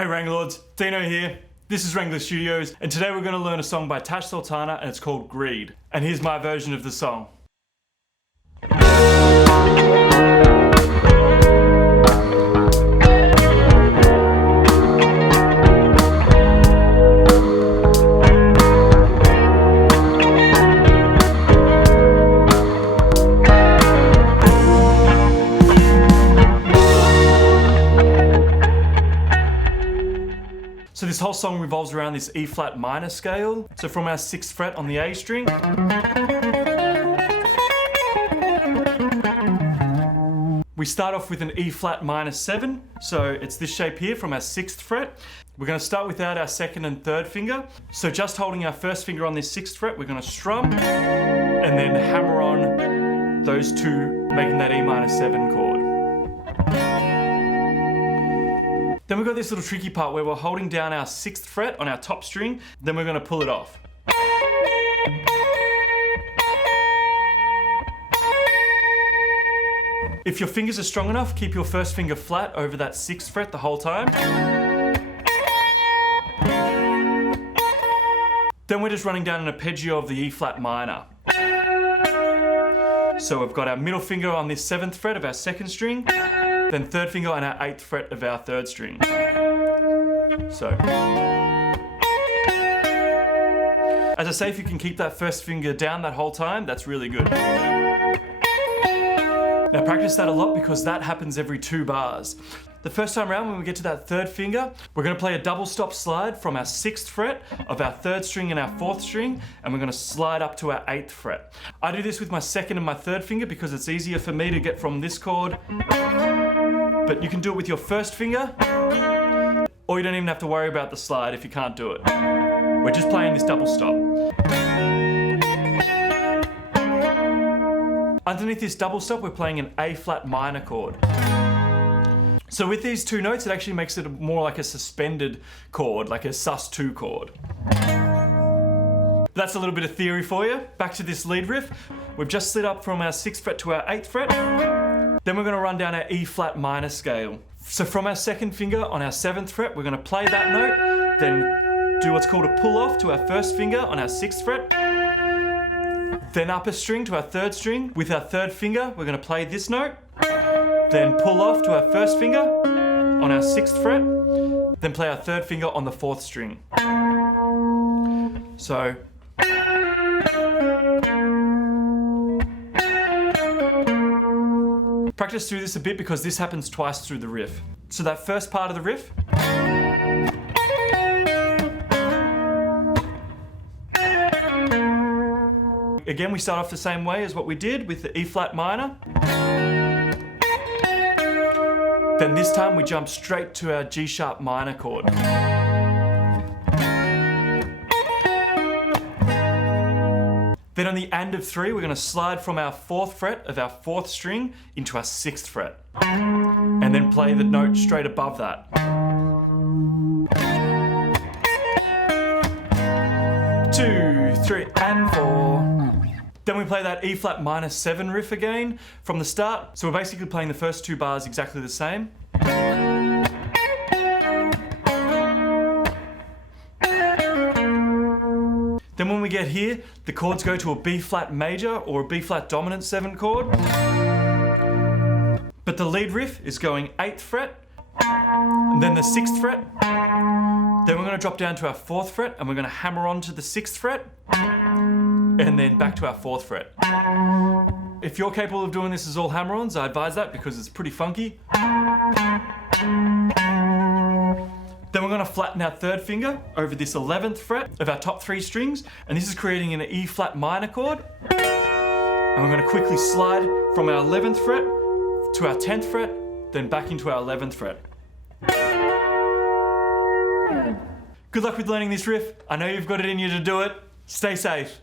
Hey Wranglords, Dino here. This is Wrangler Studios, and today we're going to learn a song by Tash Sultana, and it's called Greed. And here's my version of the song. So this whole song revolves around this E flat minor scale. So from our 6th fret on the A string, we start off with an E flat minor 7. So it's this shape here from our 6th fret. We're going to start without our 2nd and 3rd finger. So just holding our 1st finger on this 6th fret, we're going to strum and then hammer on those two, making that E minor 7 chord. Then we've got this little tricky part where we're holding down our 6th fret on our top string, then we're going to pull it off. If your fingers are strong enough, keep your 1st finger flat over that 6th fret the whole time. Then we're just running down an arpeggio of the E flat minor. So we've got our middle finger on this 7th fret of our 2nd string, then 3rd finger on our 8th fret of our 3rd string. So, as I say, if you can keep that 1st finger down that whole time, that's really good. Now practice that a lot because that happens every 2 bars. The first time around, when we get to that 3rd finger, we're going to play a double stop slide from our 6th fret of our 3rd string and our 4th string, and we're going to slide up to our 8th fret. I do this with my 2nd and my 3rd finger because it's easier for me to get from this chord, but you can do it with your 1st finger, or you don't even have to worry about the slide if you can't do it. We're just playing this double stop. Underneath this double stop, we're playing an A flat minor chord. So with these 2 notes, it actually makes it more like a suspended chord, like a sus2 chord. That's a little bit of theory for you. Back to this lead riff. We've just slid up from our 6th fret to our 8th fret. Then we're going to run down our E flat minor scale. So from our 2nd finger on our 7th fret, we're going to play that note, then do what's called a pull off to our 1st finger on our 6th fret. Then up a string to our 3rd string. With our 3rd finger, we're going to play this note. Then pull off to our 1st finger on our 6th fret. Then play our 3rd finger on the 4th string. So. Practice through this a bit because this happens twice through the riff. So that first part of the riff. Again, we start off the same way as what we did with the E flat minor. Then this time we jump straight to our G sharp minor chord. Then on the end of 3, we're going to slide from our 4th fret of our 4th string into our 6th fret. And then play the note straight above that. 2, 3, and 4. Then we play that E flat minor 7 riff again from the start. So we're basically playing the first 2 bars exactly the same. Then when we get here, the chords go to a B flat major or a B flat dominant 7 chord. But the lead riff is going 8th fret, and then the 6th fret. Then we're going to drop down to our 4th fret and we're going to hammer on to the 6th fret. And then back to our 4th fret. If you're capable of doing this as all hammer-ons, I advise that because it's pretty funky. Then we're going to flatten our 3rd finger over this 11th fret of our top 3 strings, and this is creating an E flat minor chord. And we're going to quickly slide from our 11th fret to our 10th fret, then back into our 11th fret. Good luck with learning this riff. I know you've got it in you to do it. Stay safe.